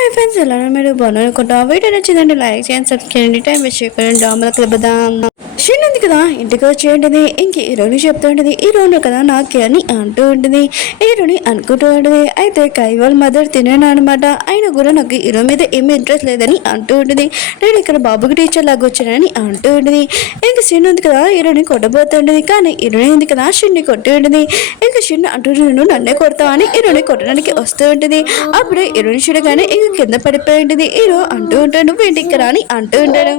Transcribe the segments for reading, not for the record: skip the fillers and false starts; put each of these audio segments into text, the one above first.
Hi friends, ఎలా మీరు బాగున్నారనుకుంటా. Video నచ్చిందంటే లైక్ చేయండి, సబ్స్క్రైబ్ చేయండి, టైం వేస్ట్ చేయకండి. డ్రామాల క్లబ్ షీన్ ఉంది కదా, ఇంటికి వచ్చి ఉంటుంది. ఇంక హీరోని చెప్తూ ఉంటుంది, హీరోను కదా నాకు అని అంటూ ఉంటుంది. హీరోని అనుకుంటూ ఉంటుంది. అయితే కైవాల్ మదర్ తినేను అనమాట. ఆయన కూడా నాకు హీరో మీద ఏమీ ఇంట్రెస్ట్ లేదని అంటూ ఉంటుంది. నేను ఇక్కడ బాబుకి టీచర్ లాగా వచ్చానని అంటూ ఉంటుంది. ఇంక షీన్ ఉంది కదా, హీరోని కొట్టబోతుంటుంది. కానీ హీరోని ఉంది కదా షిన్ని కొట్టి ఉంటుంది. ఇంక షిన్ అంటూ నువ్వు నన్నే కొడతావు అని హీరోని కొట్టడానికి వస్తూ ఉంటుంది. అప్పుడే హీరోని చూడగానే ఇంక కింద పడిపోయి ఉంటుంది. హీరో అంటూ ఉంటాడు, నువ్వు ఇంటికి రా అని అంటూ ఉంటాడు.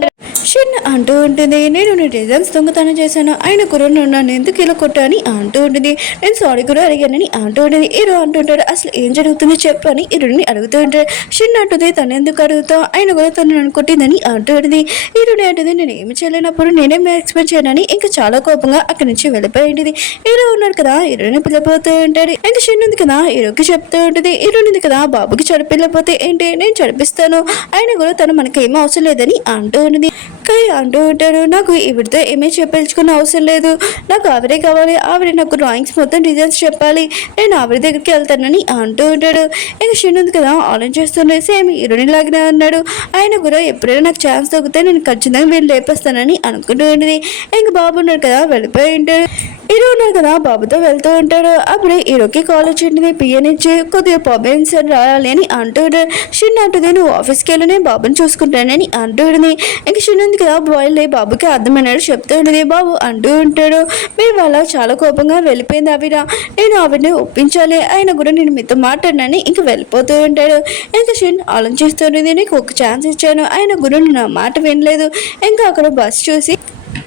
షిన్ అంటూ ఉంటుంది, నేను నీ డిజైన్స్ దొంగతనం చేశాను, ఆయన కూడా నన్ను ఎందుకు ఇలా కొట్టా అని అంటూ ఉంటుంది. నేను సారీ కూడా అడిగానని అంటూ ఉంటుంది. హీరో అంటుంటాడు, అసలు ఏం జరుగుతుంది చెప్పు అని హీరోని అడుగుతూ ఉంటాడు. షిన్ అంటుంది, తను ఎందుకు అడుగుతావు, ఆయన కూడా తను నన్ను కొట్టిందని అంటూ ఉంటుంది. హీరోని అంటుంది, నేను ఏమి చేయలేనప్పుడు నేనేం ఎక్స్పెక్ట్ చేయనని ఇంకా చాలా కోపంగా అక్కడి నుంచి వెళ్ళిపోయింది. హీరో ఉన్నాడు కదా, హీరోని పిల్లపోతూ ఉంటాడు. ఇంకా షిన్ ఉంది కదా, హీరోకి చెప్తూ ఉంటుంది, హీరోని ఉంది కదా, బాబుకి చడిపిల్లపోతే ఏంటి నేను చడిపిస్తాను, ఆయన కూడా తను మనకి ఏమీ అవసరం లేదని అంటూ ఉంటుంది. కానీ అంటూ ఉంటాడు, నాకు ఈవిడితో ఏమీ చెప్పించుకున్న అవసరం లేదు, నాకు ఆవిడే కావాలి, ఆవిడ నాకు డ్రాయింగ్స్ మొత్తం డిజైన్స్ చెప్పాలి, నేను ఆవిడ దగ్గరికి వెళ్తానని అంటూ ఉంటాడు. ఇంకా షిన్ ఉంది కదా, ఆలోచన చేస్తుండే సేమ్ హీరోని లాగానే ఉన్నాడు. ఆయన కూడా ఎప్పుడైనా నాకు ఛాన్స్ దొరికితే నేను ఖచ్చితంగా వీళ్ళు లేపేస్తానని అనుకుంటూ ఉంటుంది. ఇంకా బాబు ఉన్నాడు కదా, వెళ్ళిపోయి ఉంటాడు. హీరో ఉన్నాడు కదా, బాబుతో వెళ్తూ ఉంటాడు. అప్పుడే హీరోకి కాల్ వచ్చింది, పిఏ నుంచి కొద్దిగా పర్మిన్స్ రాయాలి అని అంటూ ఉంటాడు. షిన్ అంటుంది, నువ్వు ఆఫీస్కి వెళ్ళి నేను బాబుని చూసుకుంటానని అంటూ ఉంటుంది. ఇంకా షిన్ ఉంది కదా, బాయిల్ బాబుకి అర్థమైనాడు చెప్తూ ఉంటుంది. బాబు అంటూ ఉంటాడు, మీరు వాళ్ళ చాలా కోపంగా వెళ్ళిపోయింది ఆవిడ, నేను ఆవిడని ఒప్పించాలి, ఆయన కూడా నేను మీతో మాట్లాడినని ఇంక వెళ్ళిపోతూ ఉంటాడు. ఇంకా షిన్ ఆలోచిస్తుంది, నీకు ఒక ఛాన్స్ ఇచ్చాను, ఆయన కూడా నా మాట వినలేదు. ఇంకా అక్కడ బస్ చూసి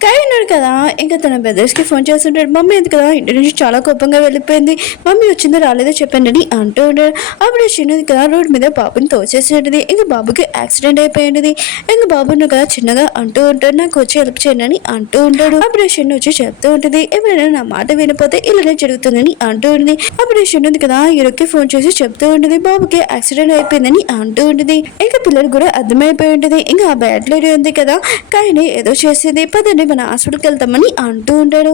కాయ ఉన్నాడు కదా, ఇంకా తన బ్రదర్స్కి ఫోన్ చేస్తుంటాడు. మమ్మీ ఎందుకు కదా ఇంటి నుంచి చాలా కోపంగా వెళ్ళిపోయింది, మమ్మీ వచ్చిందో రాలేదో చెప్పండి అంటూ ఉంటాడు. అప్పుడు చిన్నది కదా రోడ్ మీద బాబుని తోచేసేది. ఇంకా బాబుకి యాక్సిడెంట్ అయిపోయింది. ఇంకా బాబుని కదా చిన్నగా అంటూ ఉంటాడు, నాకు వచ్చి హెల్ప్ చేయండి అని అంటూ ఉంటాడు. అప్పుడు చిన్న వచ్చి చెప్తూ ఉంటుంది, ఎవరైనా నా మాట వినపోతే ఇలానే జరుగుతుందని అంటూ ఉంటుంది. అప్పుడు చిన్నది కదా ఇరుక్కి ఫోన్ చేసి చెప్తూ ఉంటుంది, బాబుకి యాక్సిడెంట్ అయిపోయిందని అంటూ ఉంటుంది. ఇంకా పిల్లలు కూడా అర్థమైపోయి ఉంటుంది. ఇంకా ఆ బ్యాడ్ లేడీ ఉంది కదా, కానీ ఏదో చేసింది, పదండి మన హాస్పిటల్కి వెళ్తామని అంటూ ఉంటాడు.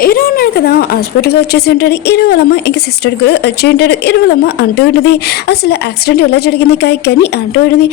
హీరో ఉన్నాడు కదా, హాస్పిటల్కి వచ్చేసి ఉంటాడు. హీరో వాళ్ళమ్మ ఇంకా సిస్టర్ కూడా వచ్చి ఉంటాడు. హీరో వాళ్ళమ్మ అంటూ ఉంటుంది, అసలు యాక్సిడెంట్ ఎలా జరిగింది కాయకి అని అంటూ ఉంటుంది.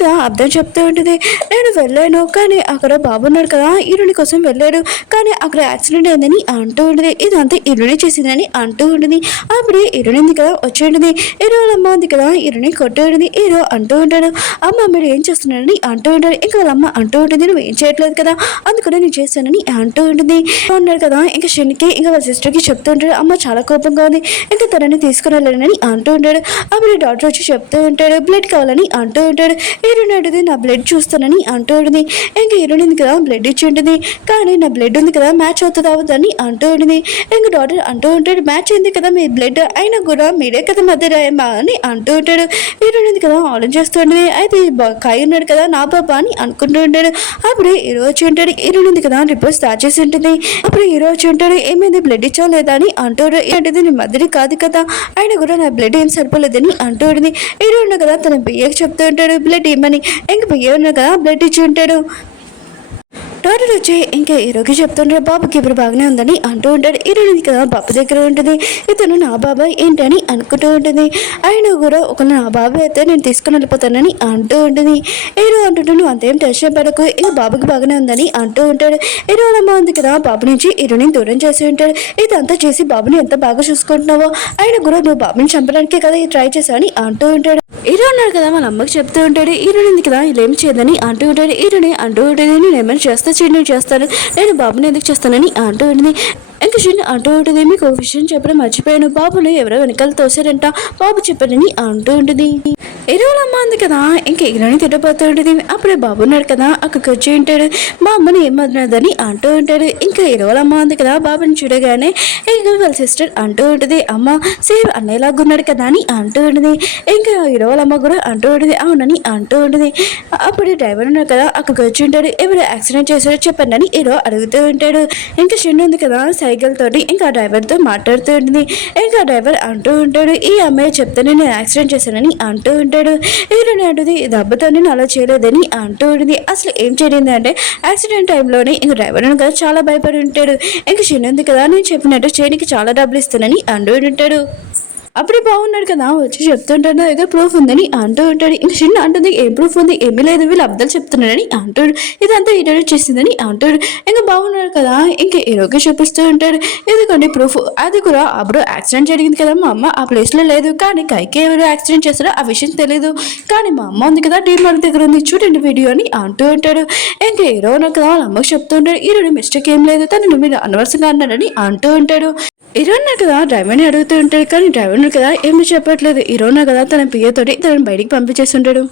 కదా అర్థం చెప్తూ ఉంటుంది, నేను వెళ్ళాను కానీ అక్కడ బాబు ఉన్నాడు కదా, హీరోని కోసం వెళ్ళాడు కానీ అక్కడ యాక్సిడెంట్ అయిందని అంటూ ఉంటుంది. ఇదంతా హీరోని చేసిందని అంటూ ఉంటుంది. అప్పుడు హీరోని ఉంది కదా వచ్చి ఉంటుంది. హీరో వాళ్ళమ్మ ఉంది కదా, హీరోని కొట్టు ఉంటుంది. హీరో అంటూ ఉంటాడు, అమ్మ మీరు ఏం చేస్తున్నారని అంటూ ఉంటాడు. ఇంకా వాళ్ళమ్మ అంటూ ఉంటుంది, నువ్వు ఏం చేయట్లేదు కదా, అందుకనే నేను చేస్తానని అంటూ ఉంటుంది. ఉన్నాడు కదా ఇంకా షిన్కి ఇంకా వాళ్ళ సిస్టర్కి చెప్తూ ఉంటాడు, అమ్మ చాలా కోపంగా ఉంది, ఇంకా తనని తీసుకుని వెళ్ళాలని అంటూ ఉంటాడు. అప్పుడు డాక్టర్ వచ్చి చెప్తూ ఉంటాడు, బ్లడ్ కావాలని అంటూ ఉంటాడు. హీరోయిన్ ఉంటుంది, నా బ్లడ్ చూస్తానని అంటూ ఉంటుంది. ఇంకా హీరోయిన్ ఉంది కదా బ్లడ్ ఇచ్చి ఉంటుంది, కానీ నా బ్లడ్ ఉంది కదా మ్యాచ్ అవుతుంది అవుతుందని అంటూ ఉంటుంది. ఇంకా డాక్టర్ అంటూ ఉంటాడు, మ్యాచ్ అయింది కదా మీ బ్లడ్, అయినా కూడా మీరే కదా మధ్య అని అంటూ ఉంటాడు. హీరోయిన్ ఉంది కదా ఆలోచన చేస్తూ ఉంటుంది, అయితే కాయ ఉన్నాడు కదా నా పాప అని అనుకుంటూ ఉంటాడు. అప్పుడు హీరో వచ్చి ఉంటాడు. హీరోయిన్ ఉంది కదా రిపోర్ట్ స్టార్ట్ చేసి ఉంటుంది. అప్పుడు హీరో వచ్చి ఉంటాడు, ఏమైంది బ్లడ్ ఇచ్చా లేదా అని అంటాడు. ఏంటిది నీ మధ్యని కాదు కదా, ఆయన కూడా నా బ్లడ్ ఏం సరిపోలేదని అంటూ ఉంటుంది. హీరో ఉన్నాడు కదా తన బియ్యకి చెప్తూ ఉంటాడు బ్లడ్ ఇమ్మని. ఇంక బియ్య ఉన్నాడు కదా బ్లడ్ ఇచ్చి ఉంటాడు. డాక్టర్ వచ్చి ఇంకా హీరోకి చెప్తుంటాడు, బాబుకి ఇప్పుడు బాగానే ఉందని అంటూ ఉంటాడు. హీరోయిన్ కదా బాబు దగ్గర ఉంటుంది, ఇతను నా బాబాయ్ ఏంటని అనుకుంటూ ఉంటుంది. ఆయన కూడా ఒక నా బాబాయ్ అయితే నేను తీసుకుని వెళ్ళిపోతానని అంటూ ఉంటుంది. హీరో అంటుంటే నువ్వు అంతేం టెన్షన్ పడకు, ఇది బాబుకి బాగానే ఉందని అంటూ ఉంటాడు. హీరో అమ్మ ఉంది కదా బాబు నుంచి హీరోని దూరం చేసి ఉంటాడు. ఇదంతా చేసి బాబుని ఎంత బాగా చూసుకుంటున్నావో, ఆయన కూడా నువ్వు బాబుని చంపడానికే కదా ట్రై చేశావని అంటూ ఉంటాడు. హీరో అన్నాడు కదా వాళ్ళ అమ్మకి చెప్తూ ఉంటాడు, హీరోని కదా ఇలా ఏం చేయదని అంటూ ఉంటాడు. హీరోని అంటూ ఉంటుంది, నేను ఏమైనా చేస్తాను, నేను బాబుని ఎందుకు చేస్తానని అంటూ ఉంటుంది. ఇంకా చిన్న అంటూ ఉంటుంది, మీకు ఒక విషయం చెప్పడం మర్చిపోయాను, బాబుని ఎవరో వెనకాల తోసారంట, బాబు చెప్పానని అంటూ ఉంటుంది. హీరోల అమ్మ ఉంది కదా ఇంకా హీరోని తిట్టబోతూ ఉంటుంది. అప్పుడే బాబు ఉన్నాడు కదా అక్కడికి వచ్చి ఉంటాడు, మా అమ్మని ఏమన్నదని అంటూ ఉంటాడు. ఇంకా హీరోల అమ్మ ఉంది కదా బాబుని చూడగానే ఇంకా వాళ్ళ సిస్టర్ అంటూ ఉంటుంది, అమ్మ సేమ్ అన్నయ్యలాగా ఉన్నాడు కదా అని అంటూ ఉంటుంది. ఇంకా హీరోల అమ్మ కూడా అంటూ ఉంటుంది, అవునని అంటూ ఉంటుంది. అప్పుడు డ్రైవర్ ఉన్నాడు కదా అక్కడికి వచ్చి ఉంటాడు, ఎవరు యాక్సిడెంట్ చేశారో చెప్పండి అని హీరో అడుగుతూ ఉంటాడు. ఇంకా చిన్న ఉంది కదా సైకిల్ తోటి ఇంకా డ్రైవర్తో మాట్లాడుతూ ఉంటుంది. ఇంకా డ్రైవర్ అంటూ ఉంటాడు, ఈ అమ్మాయి చెప్తానే నేను యాక్సిడెంట్ చేశానని అంటూ ఉంటాడు. హీరోని అంటుంది, ఇది అబ్బతో నేను అలా చేయలేదని అంటూ ఉంటుంది. అసలు ఏం చేయలేదు అంటే యాక్సిడెంట్ టైంలోనే ఇంక డ్రైవర్ కదా చాలా భయపడి ఉంటాడు. ఇంక చిన్నది కదా నేను చెప్పినట్టు చేయనికి చాలా డబ్బులు ఇస్తానని అంటూ ఉంటాడు. అప్పుడే బాగున్నాడు కదా వచ్చి చెప్తుంటాడు నా దగ్గర ప్రూఫ్ ఉందని అంటూ ఉంటాడు. ఇంక చిన్న అంటుంది ఏం ప్రూఫ్ ఉంది, ఏమీ లేదు, వీళ్ళు అబ్దాలు చెప్తున్నాడని అంటాడు. ఇదంతా ఇంటర్వ్యూ చేసిందని అంటాడు. ఇంకా బాగున్నాడు కదా ఇంక హీరోకి చూపిస్తూ ఉంటాడు. ఎందుకంటే ప్రూఫ్ అది కూడా అప్పుడు యాక్సిడెంట్ జరిగింది కదా, మా అమ్మ ఆ ప్లేస్ లో లేదు, కానీ కైకి ఎవరు యాక్సిడెంట్ చేస్తారో ఆ విషయం తెలియదు, కానీ మా అమ్మ ఉంది కదా టీమ్ వాళ్ళ దగ్గర ఉంది చూడండి వీడియో అని అంటూ ఉంటాడు. ఇంకా హీరో కదా వాళ్ళ అమ్మకి చెప్తూ ఉంటాడు హీరోని మిస్టేక్ ఏం లేదు, తను మీరు అనవసరంగా అన్నాడని అంటూ ఉంటాడు. హీరోనా కదా డ్రైవర్ని అడుగుతూ ఉంటాడు, కానీ డ్రైవర్ని కదా ఏమి చెప్పట్లేదు. హీరోనా కదా తన పియ్యతోటి తనని బయటికి పంపించేస్తుంటాడు.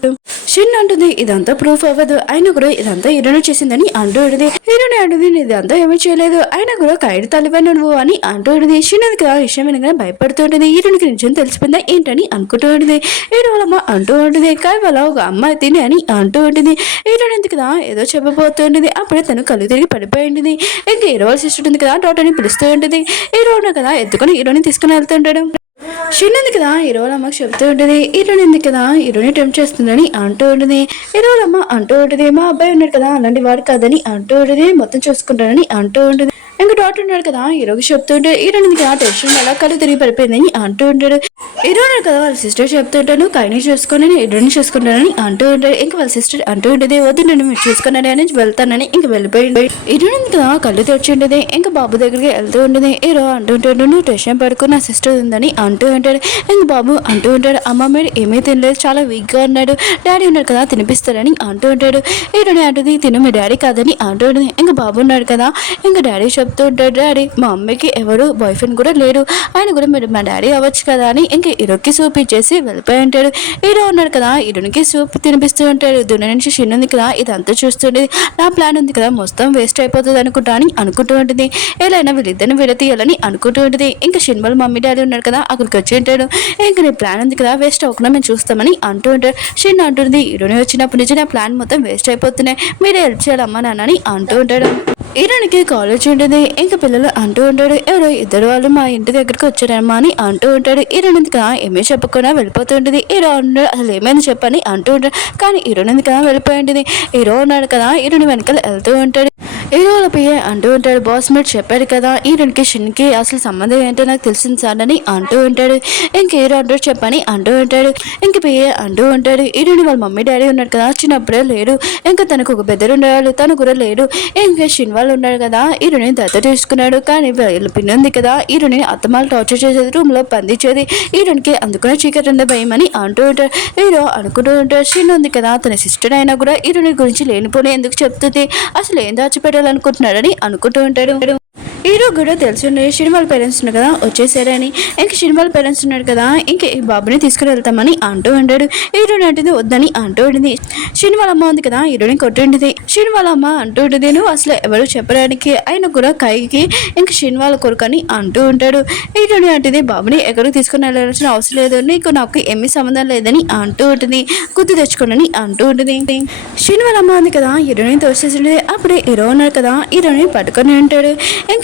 షిన్ అంటుంది ఇదంతా ప్రూఫ్ అవ్వదు, ఆయన కూడా ఇదంతా హీరోనే చేసిందని అంటూ ఉంటుంది. హీరోని అంటుంది ఇదంతా ఏమీ చేయలేదు, ఆయన కూడా కైడు తల్లివని నువ్వు అని అంటూ ఉంటుంది. షిన్ అది కదా విషయం వినగానే భయపడుతూ ఉంటుంది. హీరోనికి నిజం తెలిసిపోయిందా ఏంటని అనుకుంటూ ఉంటుంది. హీరో వాళ్ళమ్మ అంటూ ఉంటుంది కాయ వాళ్ళ ఒక అమ్మాయి తిని అని అంటూ ఉంటుంది. హీరోని ఎందుకు కదా ఏదో చెప్పబోతూ ఉంటుంది. అప్పుడే తను కళ్ళు తిరిగి పడిపోయి ఉంటుంది. ఇంకా హీరో సిస్టర్ ఉంది కదా డాక్టర్ని పిలుస్తూ ఉంటుంది. హీరో కదా ఎత్తుకొని హీరోని తీసుకుని వెళ్తుంటాడు. షిన్ ఉంది కదా హీరోల అమ్మకి చెప్తూ ఉంటుంది హీరోని ఎందుకు కదా హీరోని టెంప్ట్ చేస్తుందని అంటూ ఉంటుంది. హీరోల అమ్మ అంటూ ఉంటుంది మా అబ్బాయి ఉన్నాడు కదా అలాంటి వాడు కాదని అంటూ ఉంటుంది, మొత్తం చూసుకుంటానని అంటూ ఉంటుంది. ఇంకా డాక్టర్ ఉన్నాడు కదా హీరోకి చెప్తుంటే హీరోని కదా టెన్షన్ అలా కళ్ళు తిరిగి పడిపోయిందని అంటూ ఉంటాడు. హీరో ఉన్నాడు కదా వాళ్ళ సిస్టర్ చెప్తుంటాను కైని చూసుకొని హీరోని చూసుకుంటానని అంటూ ఉంటాడు. ఇంకా వాళ్ళ సిస్టర్ అంటూ ఉంటుంది వద్దు నేను మీరు చూసుకున్నాను అని వెళ్తానని ఇంక వెళ్ళిపోయింది. హీరోని కదా కళ్ళు తెచ్చి ఉంటుంది. ఇంకా బాబు దగ్గరికి వెళ్తూ ఉంటుంది. హీరో అంటూ ఉంటాడు నువ్వు టెన్షన్ పడుకుని నా సిస్టర్ ఉందని అంటూ ఉంటాడు. ఇంక బాబు అంటూ ఉంటాడు అమ్మ మీరు ఏమీ తినలేదు, చాలా వీక్గా ఉన్నాడు, డాడీ ఉన్నాడు కదా తినిపిస్తారని అంటూ ఉంటాడు. హీరోని అంటుంది తిను మీ డాడీ కాదని అంటూ ఉంటుంది. ఇంకా బాబు ఉన్నాడు కదా ఇంకా డాడీ చెప్తూ ఉంటాడు డాడీ మా అమ్మకి ఎవరు బాయ్ ఫ్రెండ్ కూడా లేరు, ఆయన కూడా మీరు మా డాడీ అవ్వచ్చు కదా అని ఇంకా హీరోకి సూప్ ఇచ్చేసి వెళ్ళిపోయి ఉంటాడు. హీరో ఉన్నాడు కదా హీరోనికి సూప్ తినిపిస్తూ ఉంటాడు. దున్న నుంచి షిన్ ఉంది కదా ఇదంతా చూస్తుండేది, నా ప్లాన్ ఉంది కదా మొత్తం వేస్ట్ అయిపోతుంది అనుకుంటా అని అనుకుంటూ ఉంటుంది. ఎలా వీళ్ళిద్దరిని విడతీయాలని అనుకుంటూ ఉంటుంది. ఇంకా షిన్ వాళ్ళ మమ్మీ డాడీ ఉన్నాడు కదా అక్కడికి వచ్చి ఉంటాడు. ఇంకా నీ ప్లాన్ ఉంది కదా వేస్ట్ అవ్వకుండా మేము చూస్తామని అంటూ ఉంటాడు. షిన్ అంటుంది హీరోని వచ్చినప్పటి నుంచి నా ప్లాన్ మొత్తం వేస్ట్ అయిపోతున్నాయి, మీరే హెల్ప్ చేయాలమ్మా నాన్న అని అంటూ ఉంటాడు. హీరోనికి కాలేజ్ ఉంటుంది. ఇంకా పిల్లలు అంటూ ఉంటాడు ఎవరో ఇద్దరు వాళ్ళు మా ఇంటి దగ్గరికి వచ్చారమ్మా అని అంటూ ఉంటాడు. హీరోనిందుక ఏమీ చెప్పకుండా వెళ్ళిపోతూ ఉంటుంది. హీరో ఉన్నాడు అసలు ఏమైంది చెప్పని అంటూ ఉంటాడు, కానీ హీరోనిందుక వెళ్ళిపోయి ఉంటుంది. హీరో ఉన్నాడు కదా హీరోని వెనకాల వెళ్తూ ఉంటాడు. హీరో వాళ్ళ పియ్య అంటూ ఉంటాడు బాస్ మీరు చెప్పాడు కదా హీరోనికి షిన్కి అసలు సంబంధం ఏంటో నాకు తెలిసింది సార్ అని అంటూ ఉంటాడు. ఇంక హీరో అంటాడు చెప్పని అంటూ ఉంటాడు. ఇంక పియ్య అంటూ ఉంటాడు హీరోని వాళ్ళ మమ్మీ డాడీ ఉన్నాడు కదా చిన్నప్పుడే లేడు, ఇంకా తనకు ఒక బెదరు ఉండేవాళ్ళు తను కూడా లేడు, ఇంకా షిన్ వాళ్ళు ఉన్నాడు కదా హీరోని దత్త తీసుకున్నాడు, కానీ పిన్ ఉంది కదా హీరోని అత్తమాలు టార్చర్ చేసేది, రూమ్ లో బంధించేది, హీరోనికి అందుకునే చీకటి ఉండే భయం అని అంటూ ఉంటాడు. హీరో అనుకుంటూ ఉంటాడు షిన్ ఉంది కదా తన సిస్టర్ అయినా కూడా హీరోని గురించి లేనిపోని ఎందుకు చెప్తుంది, అసలు ఏం దాచిపెట్టాలనుకుంటున్నాడని అనుకుంటూ ఉంటాడు. హీరో కూడా తెలుసుండే షిన్ వాళ్ళ పేరెంట్స్ ఉన్నారు కదా వచ్చేసారని. ఇంక షిన్ వాళ్ళ పేరెంట్స్ ఉన్నాడు కదా ఇంక ఈ బాబుని తీసుకుని వెళ్తామని అంటూ ఉంటాడు. హీరోని అంటుంది వద్దని అంటూ ఉంటుంది. షిన్ వాళ్ళ అమ్మ ఉంది కదా హీరోని కొట్టుంటుంది. షిన్ వాళ్ళ అమ్మ అంటూ ఉంటుంది నువ్వు అసలు ఎవరు చెప్పడానికి, ఆయన కూడా కైకి ఇంక షిన్ వాళ్ళ కొడుకు అని అంటూ ఉంటాడు. హీరోని అంటుంది బాబుని ఎక్కడికి తీసుకుని వెళ్ళాల్సిన అవసరం లేదు, నీకు నాకు ఏమీ సంబంధం లేదని అంటూ ఉంటుంది. గుర్తు తెచ్చుకోనని అంటూ ఉంటుంది. షిన్ వాళ్ళ అమ్మ ఉంది కదా హీరోని తోసేసింది. అప్పుడే హీరో ఉన్నాడు కదా హీరోని పట్టుకొని ఉంటాడు.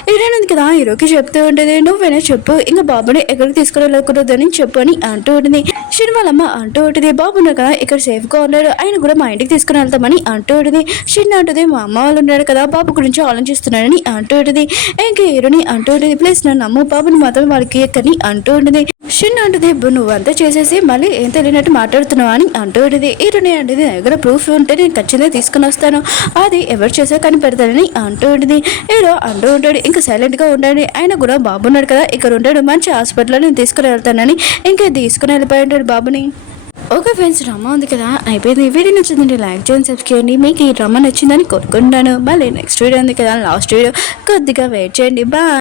హీరోయిన్ కదా హీరోకి చెప్తూ ఉంటుంది నువ్వేనా చెప్పు ఇంకా బాబుని ఎక్కడికి తీసుకురాకూడదని చెప్పు అని అంటూ ఉంటుంది. షిన్ వాళ్ళమ్మ అంటూ ఉంటుంది బాబున్నా కదా ఇక్కడ సేఫ్ గా ఉన్నాడు, ఆయన కూడా మా ఇంటికి తీసుకుని వెళ్తామని అంటూ ఉంటుంది. షిన్ అంటుంది మా అమ్మ వాళ్ళు ఉన్నాడు కదా బాబు గురించి ఆలోచిస్తున్నాడని అంటూ ఉంటుంది. ఇంకా హీరోని అంటూ ఉంటుంది ప్లీజ్ నన్ను నమ్ము బాబుని మాత్రం వాళ్ళకి ఎక్కని అంటూ ఉంటుంది. షిన్ అంటుంది నువ్వంతా చేసేసి మళ్ళీ ఏం తెలియనట్టు మాట్లాడుతున్నావు అని అంటూ ఉంటుంది. హీరోని అంటుంది నా దగ్గర ప్రూఫ్ ఉంటే నేను ఖచ్చితంగా తీసుకుని వస్తాను, అది ఎవరు చేసా కానీ పెడతానని అంటూ ఉంటుంది. హీరో అంటూ ఉంటాడు ఇంకా సైలెంట్ గా ఉండండి, ఆయన కూడా బాబు ఉన్నాడు కదా ఇక్కడ ఉంటాడు మంచి హాస్పిటల్లో నేను తీసుకుని వెళ్తానని ఇంకా తీసుకుని వెళ్ళిపోయి ఉంటాడు బాబుని. ఓకే ఫ్రెండ్స్ డ్రామా ఉంది కదా అయిపోయింది. వీడియో నచ్చిందంటే లైక్ చేయండి సబ్స్క్రైబ్ చేయండి. మీకు ఈ డ్రామా నచ్చిందని కోరుకుంటున్నాను. మళ్ళీ నెక్స్ట్ వీడియో ఉంది కదా లాస్ట్ వీడియో కొద్దిగా వెయిట్ చేయండి. బాయ్.